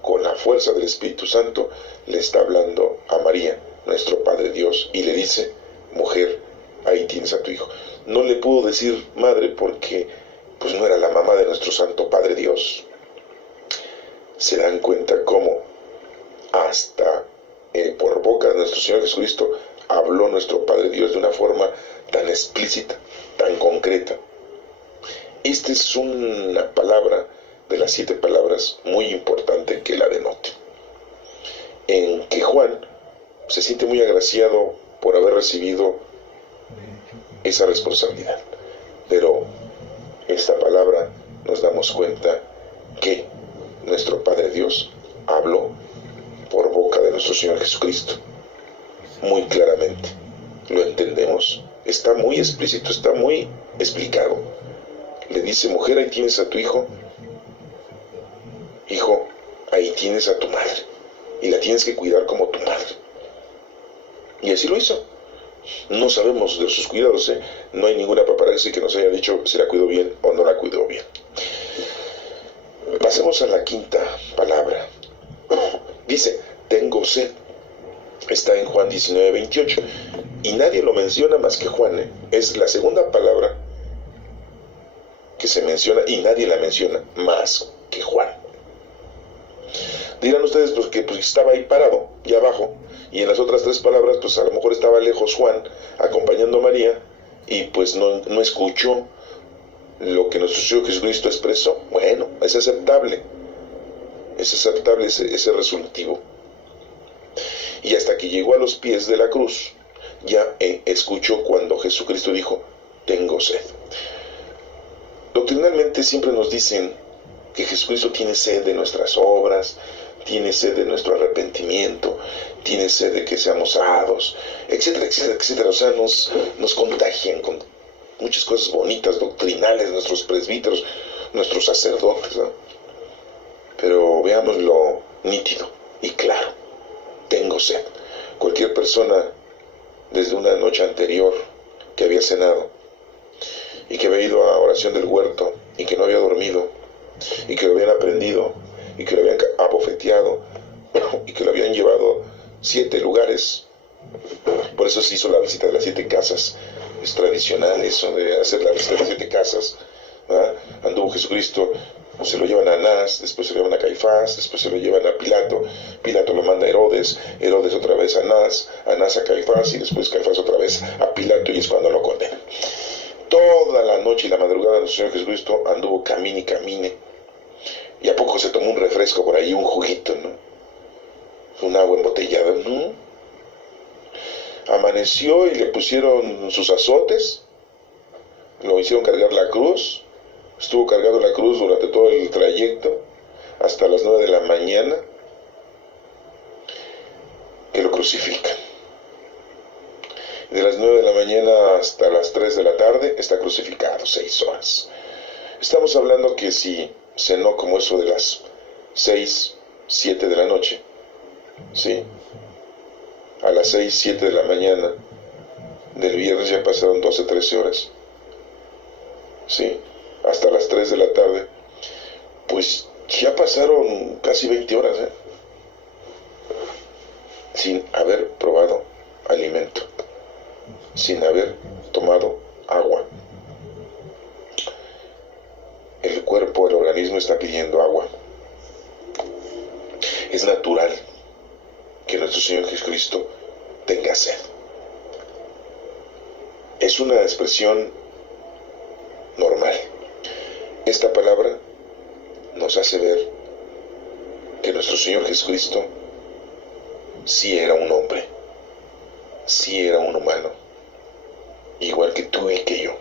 con la fuerza del Espíritu Santo. Le está hablando a María, nuestro Padre Dios, y le dice: mujer, ahí tienes a tu hijo. no le pudo decir madre porque pues no era la mamá de nuestro Santo Padre Dios. Se dan cuenta cómo hasta por boca de nuestro Señor Jesucristo habló nuestro Padre Dios de una forma tan explícita, tan concreta. Esta es una palabra de las 7 palabras muy importante que la denote, en que Juan se siente muy agraciado por haber recibido esa responsabilidad. Pero esta palabra nos damos cuenta que nuestro Padre Dios habló por boca de nuestro Señor Jesucristo muy claramente. Lo entendemos, está muy explícito, está muy explicado. Le dice: mujer, ahí tienes a tu hijo. Hijo, ahí tienes a tu madre, y la tienes que cuidar como tu madre. Y así lo hizo. No sabemos de sus cuidados, no hay ninguna paparazzi que nos haya dicho si la cuidó bien o no la cuidó bien. Pasemos a la 5ª palabra. Dice: tengo sed. Está en Juan 19:28, y nadie lo menciona más que Juan. Es la 2ª palabra que se menciona y nadie la menciona más que Juan. Dirán ustedes pues que estaba ahí parado y abajo, y en las otras 3 palabras pues a lo mejor estaba lejos Juan acompañando a María y pues no escuchó lo que nuestro Señor Jesucristo expresó. Bueno, es aceptable ese resultativo. Y hasta que llegó a los pies de la cruz ya escuchó cuando Jesucristo dijo: tengo sed. Doctrinalmente siempre nos dicen que Jesucristo tiene sed de nuestras obras, tiene sed de nuestro arrepentimiento, tiene sed de que seamos salados, etcétera, etcétera, etcétera. O sea, nos contagian con muchas cosas bonitas, doctrinales, nuestros presbíteros, nuestros sacerdotes, ¿no? Pero veamos lo nítido y claro: tengo sed. Cualquier persona, desde una noche anterior que había cenado y que había ido a oración del huerto y que no había dormido y que lo habían aprendido y que lo habían abofeteado y que lo habían llevado 7 lugares. Por eso se hizo la visita de las 7 casas. Es tradicional eso de hacer la visita de las 7 casas, ¿verdad? Anduvo Jesucristo, se lo llevan a Anás, después se lo llevan a Caifás, después se lo llevan a Pilato, Pilato lo manda a Herodes, Herodes otra vez a Anás, Anás a Caifás, y después Caifás otra vez a Pilato, y es cuando lo condenan. Toda la noche y la madrugada nuestro Señor Jesucristo anduvo camine y camine, y a poco se tomó un refresco por ahí, un juguito, ¿no? Un agua embotellada, ¿no? Amaneció y le pusieron sus azotes, lo hicieron cargar la cruz, estuvo cargando la cruz durante todo el trayecto, hasta las 9 de la mañana, que lo crucifican. De las 9 de la mañana hasta las 3 de la tarde está crucificado, 6 horas. Estamos hablando que si cenó como eso de las 6, 7 de la noche, ¿sí? A las 6, 7 de la mañana del viernes ya pasaron 12, 13 horas, ¿sí? Hasta las 3 de la tarde, pues ya pasaron casi 20 horas, sin haber probado alimento, sin haber tomado agua. El cuerpo, el organismo está pidiendo agua. Es natural que nuestro Señor Jesucristo tenga sed. Es una expresión normal. Esta palabra nos hace ver que nuestro Señor Jesucristo sí era un hombre, sí era un humano, igual que tú y que yo.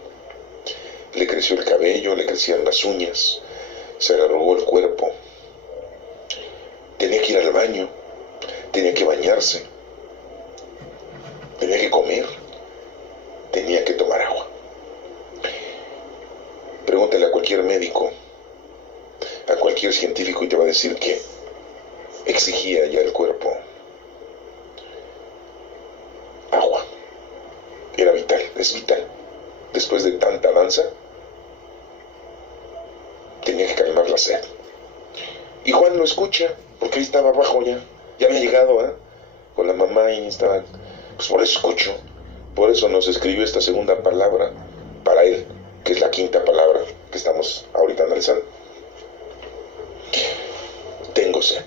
Le creció el cabello, le crecían las uñas, se le arrugó el cuerpo, tenía que ir al baño, tenía que bañarse, tenía que comer, tenía que tomar agua. Pregúntale a cualquier médico, a cualquier científico, y te va a decir que exigía ya el cuerpo agua. Era vital, es vital. Después de tanta danza, tenía que calmar la sed. Y Juan lo escucha, porque ahí estaba abajo ya había llegado, con la mamá, y estaba, pues por eso escucho, por eso nos escribió esta 2ª palabra, para Él, que es la quinta palabra que estamos ahorita analizando. Tengo sed.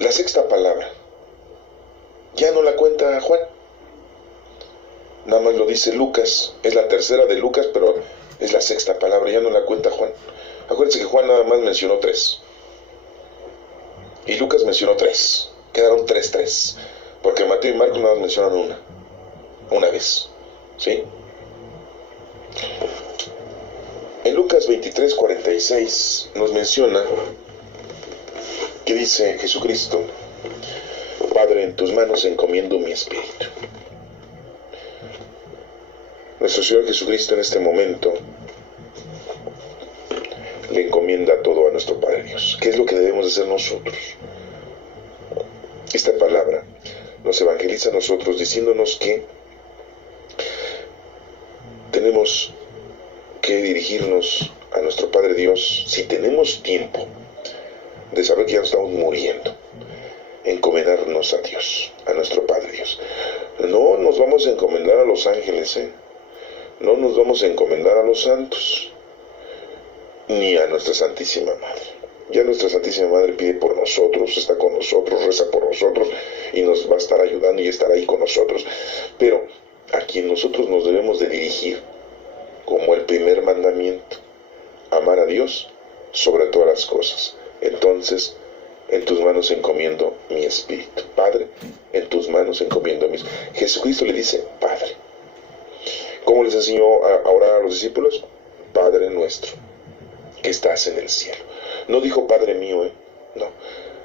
La sexta palabra ya no la cuenta Juan, nada más lo dice Lucas, es la tercera de Lucas, pero es la sexta palabra, ya no la cuenta Juan. Acuérdense que Juan nada más mencionó 3 y Lucas mencionó 3, quedaron 3, porque Mateo y Marcos nada más mencionan una vez, ¿sí? En Lucas 23:46 nos menciona que dice Jesucristo: Padre, en tus manos encomiendo mi espíritu. Nuestro Señor Jesucristo en este momento le encomienda todo a nuestro Padre Dios. ¿Qué es lo que debemos hacer nosotros? Esta palabra nos evangeliza a nosotros diciéndonos que tenemos que dirigirnos a nuestro Padre Dios, si tenemos tiempo de saber que ya nos estamos muriendo, encomendarnos a Dios, a nuestro Padre Dios. No nos vamos a encomendar a los ángeles, no nos vamos a encomendar a los santos, ni a nuestra Santísima Madre. Ya nuestra Santísima Madre pide por nosotros, está con nosotros, reza por nosotros y nos va a estar ayudando y estará ahí con nosotros. Pero a quien nosotros nos debemos de dirigir, como el primer mandamiento, amar a Dios sobre todas las cosas. Entonces, en tus manos encomiendo mi espíritu. Padre, en tus manos encomiendo mi espíritu. Jesucristo le dice, Padre. ¿Cómo les enseñó a orar a los discípulos? Padre nuestro, que estás en el cielo. No dijo Padre mío, no.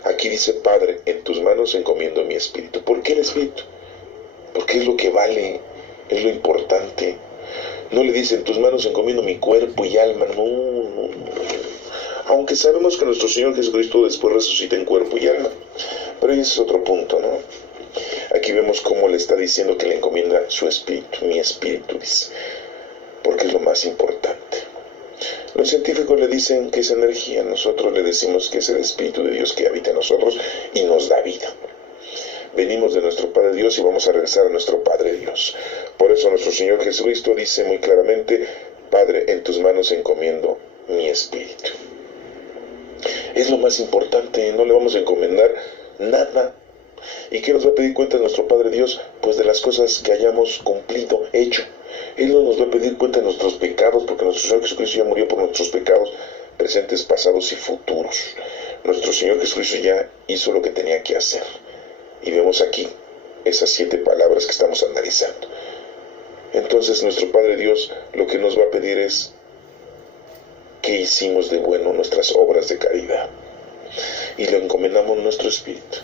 Aquí dice, Padre, en tus manos encomiendo mi espíritu. ¿Por qué el espíritu? Porque es lo que vale, es lo importante. No le dice, en tus manos encomiendo mi cuerpo y alma. No. Aunque sabemos que nuestro Señor Jesucristo después resucita en cuerpo y alma. Pero ese es otro punto, ¿no? Aquí vemos cómo le está diciendo que le encomienda su espíritu, mi espíritu, dice. Porque es lo más importante. Los científicos le dicen que es energía, nosotros le decimos que es el Espíritu de Dios que habita en nosotros y nos da vida. Venimos de nuestro Padre Dios y vamos a regresar a nuestro Padre Dios. Por eso nuestro Señor Jesucristo dice muy claramente, Padre, en tus manos encomiendo mi espíritu. Es lo más importante, no le vamos a encomendar nada. ¿Y qué nos va a pedir cuenta nuestro Padre Dios? Pues de las cosas que hayamos cumplido, hecho. Él no nos va a pedir cuenta de nuestros pecados, porque nuestro Señor Jesucristo ya murió por nuestros pecados, presentes, pasados y futuros. Nuestro Señor Jesucristo ya hizo lo que tenía que hacer. Y vemos aquí esas 7 palabras que estamos analizando. Entonces nuestro Padre Dios lo que nos va a pedir es qué hicimos de bueno, nuestras obras de caridad. Y le encomendamos nuestro espíritu.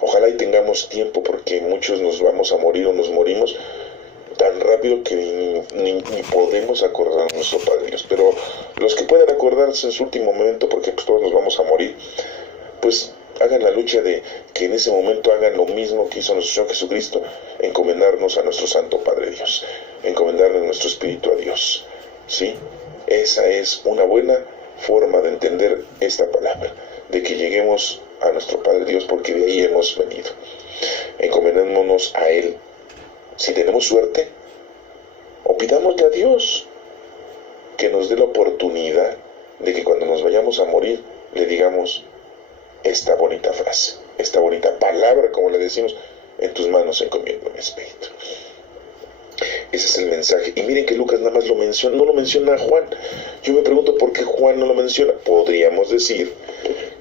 Ojalá y tengamos tiempo, porque muchos nos vamos a morir o nos morimos tan rápido que ni podemos acordar a nuestro Padre Dios. Pero los que puedan acordarse en su último momento, porque pues todos nos vamos a morir, pues hagan la lucha de que en ese momento hagan lo mismo que hizo nuestro Señor Jesucristo, encomendarnos a nuestro Santo Padre Dios, encomendarnos nuestro espíritu a Dios, ¿sí? Esa es una buena forma de entender esta palabra, de que lleguemos a nuestro Padre Dios, porque de ahí hemos venido. Encomendémonos a Él. Si tenemos suerte, o pidámosle a Dios que nos dé la oportunidad de que cuando nos vayamos a morir le digamos esta bonita frase, esta bonita palabra, como le decimos, en tus manos encomiendo mi espíritu. Ese es el mensaje. Y miren que Lucas nada más lo menciona, no lo menciona a Juan. Yo me pregunto por qué Juan no lo menciona. Podríamos decir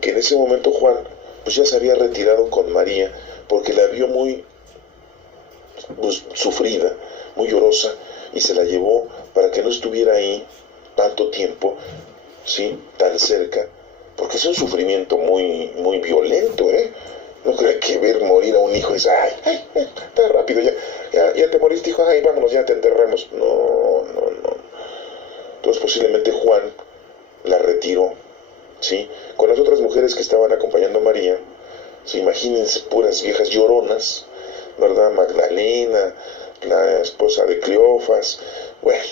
que en ese momento Juan pues ya se había retirado con María, porque la vio muy sufrida, muy llorosa, y se la llevó para que no estuviera ahí tanto tiempo, ¿sí? Tan cerca, porque es un sufrimiento muy violento, No creo que ver morir a un hijo es, está rápido, ya te moriste, hijo, vámonos, ya te enterramos. No. Entonces posiblemente Juan la retiró, ¿sí? Con las otras mujeres que estaban acompañando a María, ¿sí? Imagínense, puras viejas lloronas, ¿verdad? Magdalena, la esposa de Cleofas, bueno.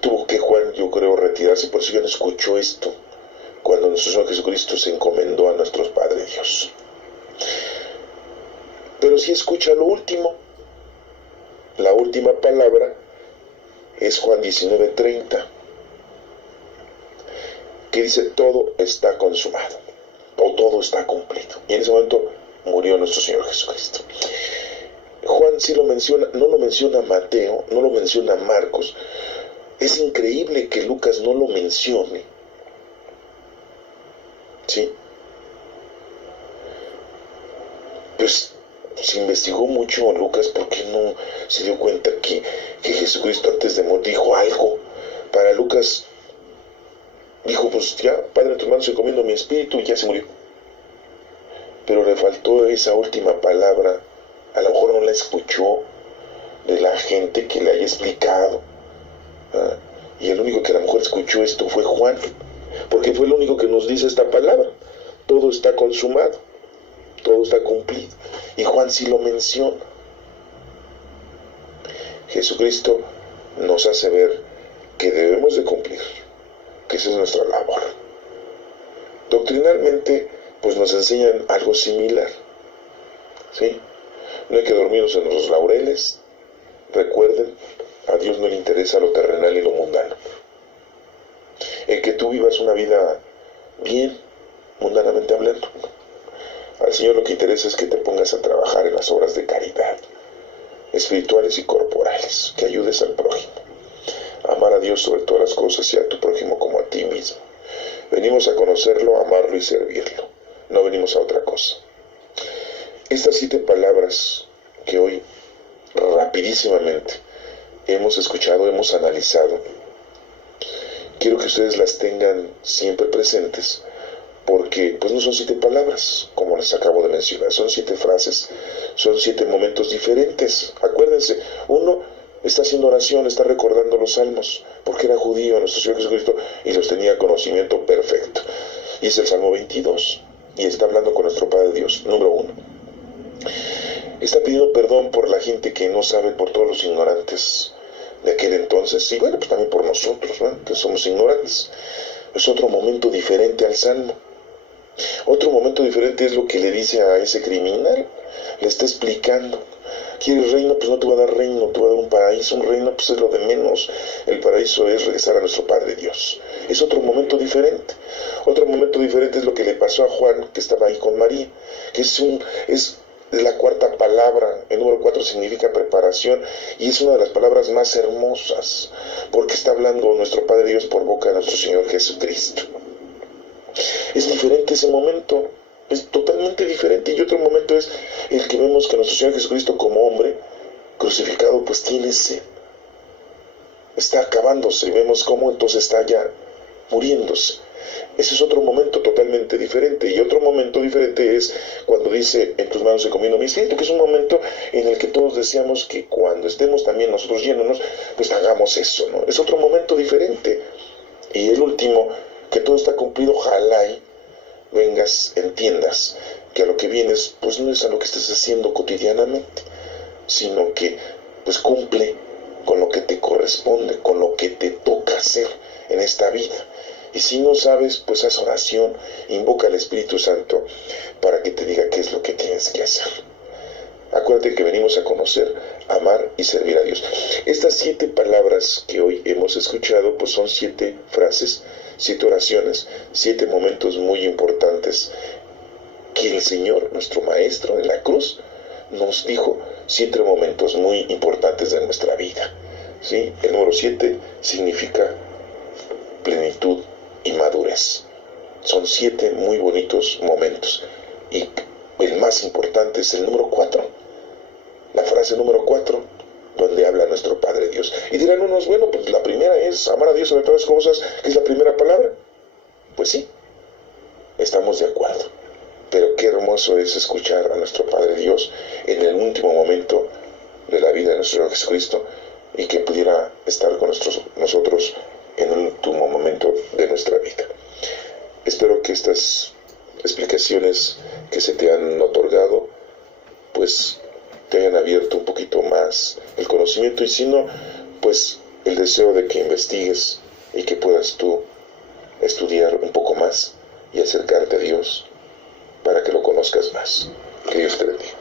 Tuvo que Juan, yo creo, retirarse, por eso ya no escuchó esto, cuando nuestro Señor Jesucristo se encomendó a nuestro Padre Dios. Pero sí escucha lo último, última palabra es Juan 19:30, que dice todo está consumado, o todo está cumplido. Y en ese momento murió nuestro Señor Jesucristo. Juan sí lo menciona, no lo menciona Mateo, no lo menciona Marcos. Es increíble que Lucas no lo mencione. ¿Sí? Pues se investigó mucho Lucas porque no se dio cuenta que Jesucristo antes de morir dijo algo. Para Lucas dijo, pues ya, Padre, en tus manos encomiendo mi espíritu, y ya se murió. Pero le faltó esa última palabra. A lo mejor no la escuchó de la gente que le haya explicado. Y el único que a lo mejor escuchó esto fue Juan, porque fue el único que nos dice esta palabra: todo está consumado, todo está cumplido. Y Juan sí lo menciona. Jesucristo nos hace ver que debemos de cumplir, que esa es nuestra labor. Doctrinalmente, pues nos enseñan algo similar, ¿sí? No hay que dormirnos en los laureles. Recuerden, a Dios no le interesa lo terrenal y lo mundano. El que tú vivas una vida bien, mundanamente hablando. Al Señor lo que interesa es que te pongas a trabajar en las obras de caridad, espirituales y corporales, que ayudes al prójimo. Amar a Dios sobre todas las cosas y a tu prójimo como a ti mismo. Venimos a conocerlo, a amarlo y servirlo. No venimos a otra cosa. Estas 7 palabras que hoy rapidísimamente hemos escuchado, hemos analizado, quiero que ustedes las tengan siempre presentes, porque pues no son 7 palabras, como les acabo de mencionar, son 7 frases, son 7 momentos diferentes. Acuérdense, uno está haciendo oración, está recordando los salmos, porque era judío nuestro Señor Jesucristo y los tenía conocimiento perfecto. Y es el Salmo 22, y está hablando con nuestro Padre Dios, número 1. Está pidiendo perdón por la gente que no sabe, por todos los ignorantes de aquel entonces, y bueno, pues también por nosotros, ¿no?, que somos ignorantes. Es otro momento diferente al Salmo. Otro momento diferente es lo que le dice a ese criminal. Le está explicando: ¿quieres reino? Pues no te voy a dar reino, te voy a dar un paraíso. Un reino pues es lo de menos. El paraíso es regresar a nuestro Padre Dios. Es otro momento diferente. Otro momento diferente es lo que le pasó a Juan, que estaba ahí con María, que es la 4ª palabra. El número 4 significa preparación, y es una de las palabras más hermosas, porque está hablando nuestro Padre Dios por boca de nuestro Señor Jesucristo. Es diferente ese momento, es totalmente diferente. Y otro momento es el que vemos que nuestro Señor Jesucristo, como hombre crucificado, pues tiene sed, está acabándose, y vemos cómo entonces está ya muriéndose. Ese es otro momento totalmente diferente. Y otro momento diferente es cuando dice: en tus manos encomiendo mi espíritu, que es un momento en el que todos deseamos que cuando estemos también nosotros yéndonos, pues hagamos eso, ¿no? Es otro momento diferente. Y el último, que todo está cumplido, ojalá y vengas, entiendas que a lo que vienes, pues no es a lo que estés haciendo cotidianamente, sino que pues cumple con lo que te corresponde, con lo que te toca hacer en esta vida. Y si no sabes, pues haz oración, invoca al Espíritu Santo para que te diga qué es lo que tienes que hacer. Acuérdate que venimos a conocer, amar y servir a Dios. Estas 7 palabras que hoy hemos escuchado, pues son 7 frases, 7 oraciones, 7 momentos muy importantes que el Señor, nuestro Maestro en la cruz, nos dijo. 7 momentos muy importantes de nuestra vida, ¿sí? El número 7 significa plenitud y madurez. Son 7 muy bonitos momentos, y el más importante es el número 4, la frase número 4, donde habla nuestro Padre Dios. Y dirán unos: bueno, pues la primera es amar a Dios sobre todas las cosas, que es la primera palabra. Pues sí, estamos de acuerdo, pero qué hermoso es escuchar a nuestro Padre Dios en el último momento de la vida de nuestro Señor Jesucristo, y que pudiera estar con nosotros en el último momento de nuestra vida. Espero que estas explicaciones que se te han otorgado pues te hayan abierto un poquito más el conocimiento, y si no, pues el deseo de que investigues y que puedas tú estudiar un poco más y acercarte a Dios para que lo conozcas más. Que Dios te bendiga.